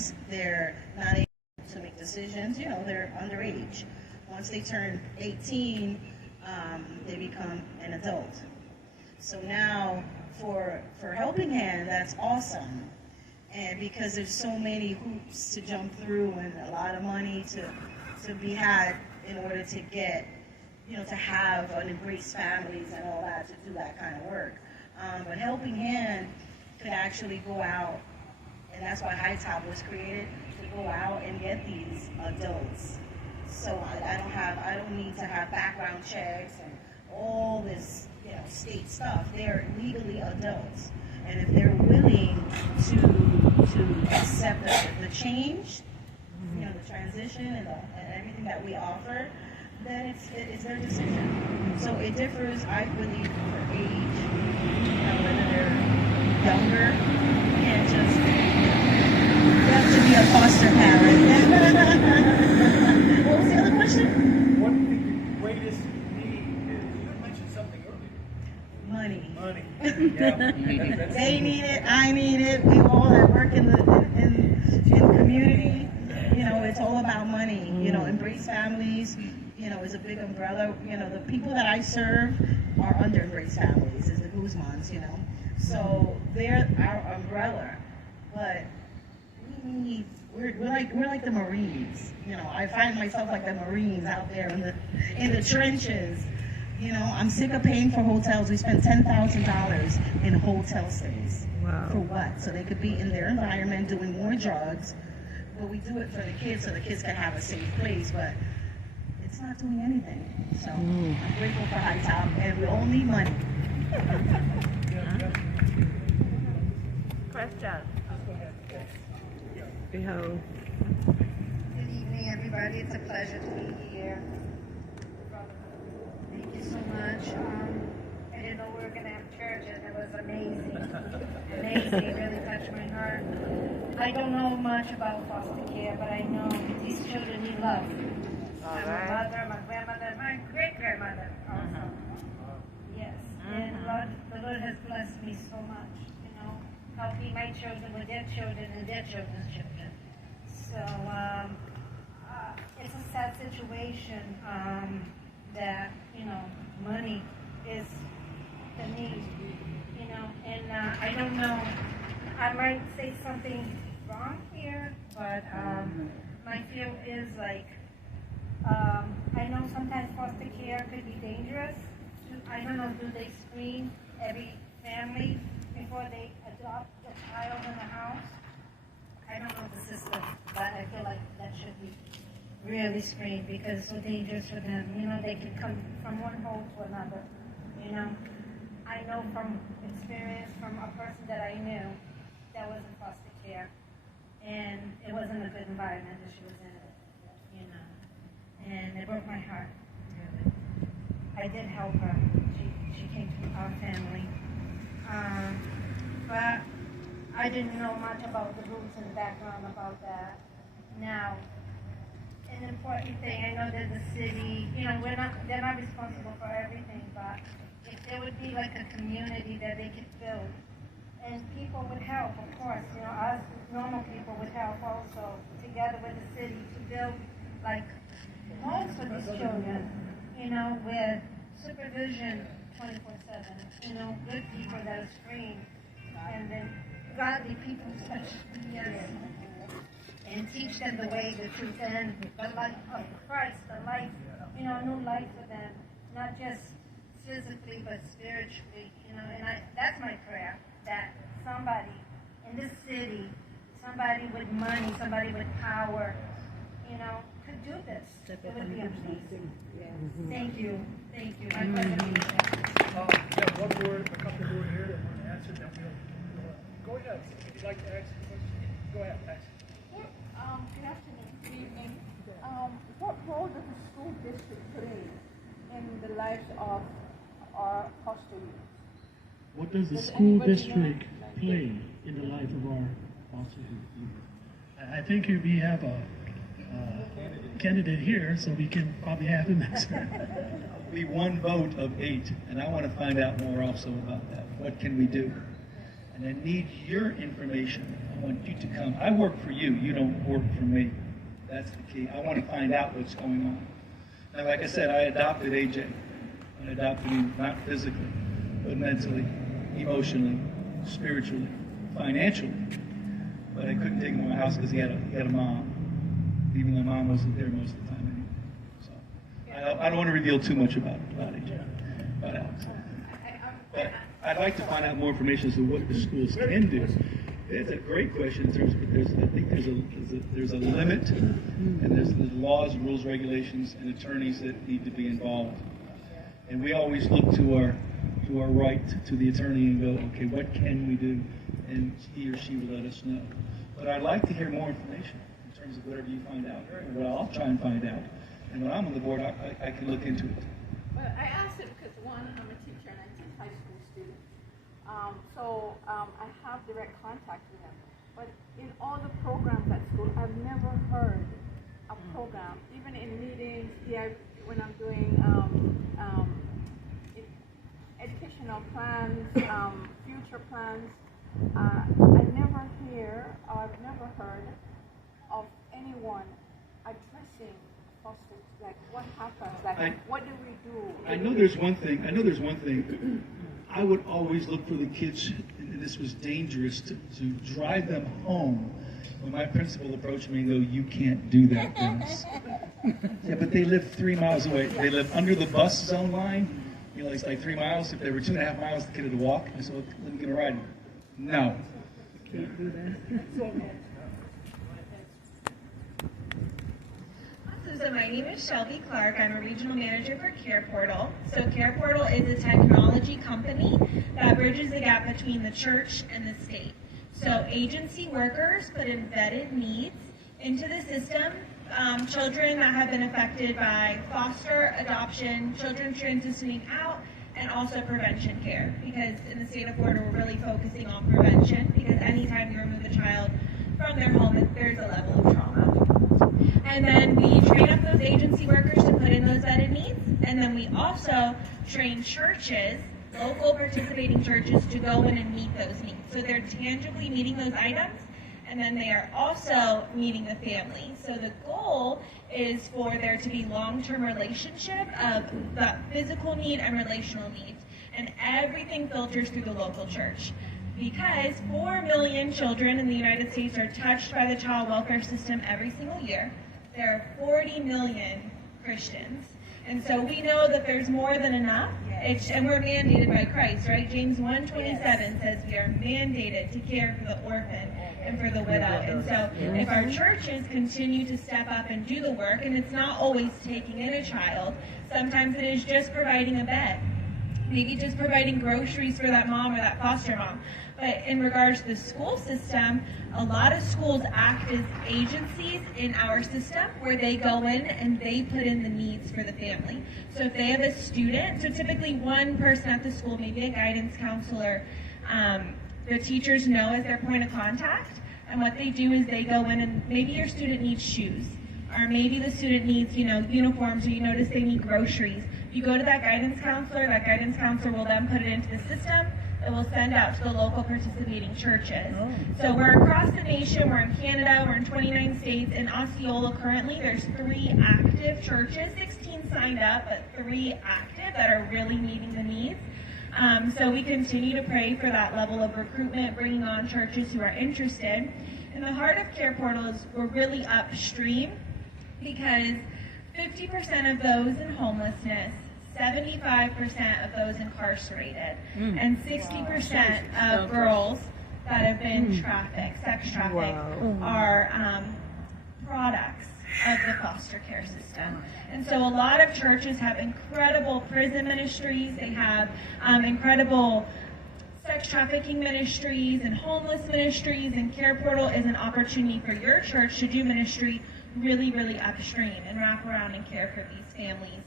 times they're not able to make decisions. You know, they're underage. Once they turn 18, they become an adult. So now for Helping Hand, that's awesome. And because there's so many hoops to jump through and a lot of money to be had in order to get, you know, to have an embrace families and all that, to do that kind of work. But Helping Hand could actually go out, and that's why High Top was created, to go out and get these adults. So I don't need to have background checks and all this, you know, state stuff. They're legally adults. And if they're willing to accept the change, you know, the transition and everything that we offer, then it's their decision. So it differs, I believe, for age, you know, whether they're younger, you can't just, you have to be a foster parent. What was the other question? What do you think the greatest need is? You had mentioned something earlier. Money. Money. Yeah. They need it, I need it, we all that work in the community, you know, it's all about money. You know, Embrace Families, you know, is a big umbrella. You know, the people that I serve are under Embrace Families, is the Guzmans, you know. So they're our umbrella. But we need, we're like the Marines. You know, I find myself like the Marines out there in the trenches. You know, I'm sick of paying for hotels. We spend $10,000 in hotel stays. Wow. For what? So they could be in their environment doing more drugs. But we do it for the kids so the kids can have a safe place. But it's not doing anything. So I'm grateful for High Top, and we all need money. Question. Behold. Good evening, everybody. It's a pleasure to be here. Thank you so much. I didn't know we were going to have church, and it was amazing. Amazing. It really touched my heart. I don't know much about foster care, but I know these children need love. My mother, my grandmother, my great-grandmother also. Yes. And the Lord has blessed me so much, you know, helping my children with their children and their children's children. So it's a sad situation that, you know, money is the need, you know, and I don't know, I might say something wrong here, but my feel is like, I know sometimes foster care could be dangerous. I don't know, do they screen every family before they adopt a child in the house? I don't know the system, but I feel like that should be really screened because it's so dangerous for them. You know, they can come from one home to another, you know. I know from experience from a person that I knew that was in foster care, and it wasn't a good environment that she was in, you know. And it broke my heart, really. I did help her. She came to our family. But I didn't know much about the roots and background about that. Now, an important thing, I know that the city, you know, they're not responsible for everything, but if there would be like a community that they could build, and people would help, of course, you know, us normal people would help also, together with the city, to build like homes for these children, you know, with supervision 24/7, you know, good people that are screened, and then godly people such, yes, and teach them the way, the truth, and the life of Christ, the life, you know, a new life for them, not just physically but spiritually, you know, and that's my prayer, that somebody in this city, somebody with money, somebody with power, you know, could do this. It would be amazing. Yes. Thank you. Thank you. My pleasure. Yeah, one word, a couple more here that want to answer, then we'll go ahead. If you'd like to ask a question, go ahead, ask. Good afternoon, good evening. What role does the school district play in the lives of our foster youth? What does the school district play in the life of our foster youth? I think we have a candidate here, so we can probably have him answer. We one vote of 8, and I want to find out more also about that. What can we do? and I need your information. I want you to come. I work for you. You don't work for me. That's the key. I want to find out what's going on. Now, like I said, I adopted AJ. I adopted him not physically, but mentally, emotionally, spiritually, financially. But I couldn't take him to my house because he had a mom. Even though mom wasn't there most of the time anyway. So I don't want to reveal too much about AJ, about Alex. But I'd like to find out more information as to what the schools can do. It's a great question in terms of, I think there's a limit, and there's laws, rules, regulations, and attorneys that need to be involved. And we always look to our right to the attorney and go, okay, what can we do? And he or she will let us know. But I'd like to hear more information in terms of whatever you find out, or what I'll try and find out. And when I'm on the board, I can look into it. Well, I asked it because, one, I'm a teacher and I teach high school students. I have direct contact with them. But in all the programs at school, I've never heard a program, even in meetings, when I'm doing educational plans, future plans, I never hear, or I've never heard of anyone addressing foster, like what happens, like what do we do? I know there's one thing. I would always look for the kids, and this was dangerous, to drive them home. When my principal approached me and go, "You can't do that, Dennis." Yeah, but they live 3 miles away. They live under the bus zone line. You know, it's like 3 miles. If they were 2.5 miles, the kid had to walk. I said, "Well, let me get a ride." No. Can't do that. So my name is Shelby Clark. I'm a regional manager for Care Portal. So Care Portal is a technology company that bridges the gap between the church and the state. So agency workers put embedded needs into the system. Children that have been affected by foster, adoption, children transitioning out, and also prevention care. Because in the state of Florida, we're really focusing on prevention, because anytime you remove a child from their home, there's a level of trauma. And then we train up those agency workers to put in those vetted needs. And then we also train churches, local participating churches, to go in and meet those needs. So they're tangibly meeting those items, and then they are also meeting the family. So the goal is for there to be long-term relationship of the physical need and relational needs. And everything filters through the local church. Because 4 million children in the United States are touched by the child welfare system every single year. There are 40 million Christians. And so we know that there's more than enough. And we're mandated by Christ, right? James 1:27 says we are mandated to care for the orphan and for the widow. And so if our churches continue to step up and do the work, and it's not always taking in a child, sometimes it is just providing a bed. Maybe just providing groceries for that mom or that foster mom. But in regards to the school system, a lot of schools act as agencies in our system where they go in and they put in the needs for the family. So if they have a student, so typically one person at the school, maybe a guidance counselor, the teachers know as their point of contact. And what they do is they go in and maybe your student needs shoes, or maybe the student needs, uniforms, or you notice they need groceries. You go to that guidance counselor will then put it into the system. It will send out to the local participating churches. So we're across the nation, we're in Canada, we're in 29 states. In Osceola currently, there's 3 active churches, 16 signed up, but 3 active that are really meeting the needs. So we continue to pray for that level of recruitment, bringing on churches who are interested. And the heart of Care Portal is we're really upstream, because 50% of those in homelessness, 75% of those incarcerated, and 60% of girls that have been trafficked, sex trafficked, are products of the foster care system. And so a lot of churches have incredible prison ministries, they have incredible sex trafficking ministries and homeless ministries, and Care Portal is an opportunity for your church to do ministry really, really upstream and wrap around and care for these families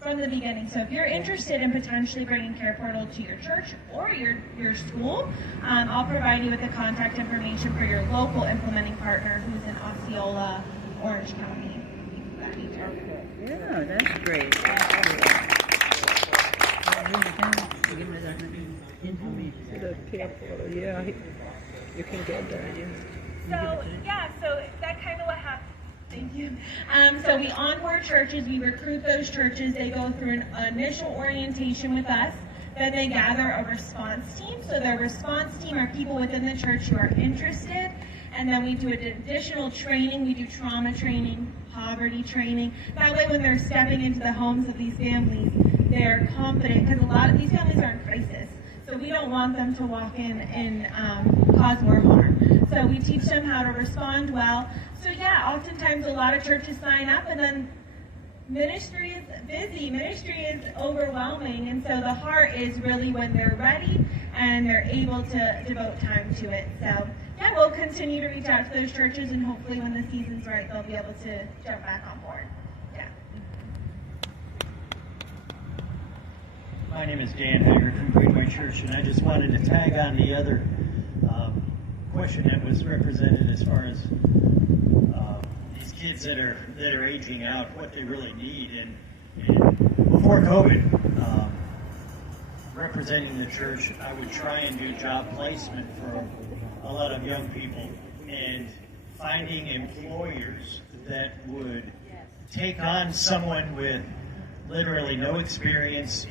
from the beginning. So if you're interested in potentially bringing Care Portal to your church or your school, I'll provide you with the contact information for your local implementing partner who's in Osceola, Orange County. Yeah, that's great. Give me that information. The care portal, yeah, you can get that, yeah. So that's kind of what happened. Thank you. So we onboard churches, we recruit those churches, they go through an initial orientation with us, then they gather a response team. So their response team are people within the church who are interested, and then we do additional training, we do trauma training, poverty training. That way when they're stepping into the homes of these families, they're confident, because a lot of these families are in crisis. So we don't want them to walk in and cause more harm. So we teach them how to respond well. So yeah, oftentimes a lot of churches sign up, and then ministry is busy, ministry is overwhelming, and so the heart is really when they're ready and they're able to devote time to it. So yeah, we'll continue to reach out to those churches, and hopefully when the season's right, they'll be able to jump back on board. Yeah. My name is Dan Hager from Greenway Church, and I just wanted to tag on the other question that was represented as far as these kids that are aging out, what they really need. And before COVID, representing the church, I would try and do job placement for a lot of young people and finding employers that would take on someone with literally no experience,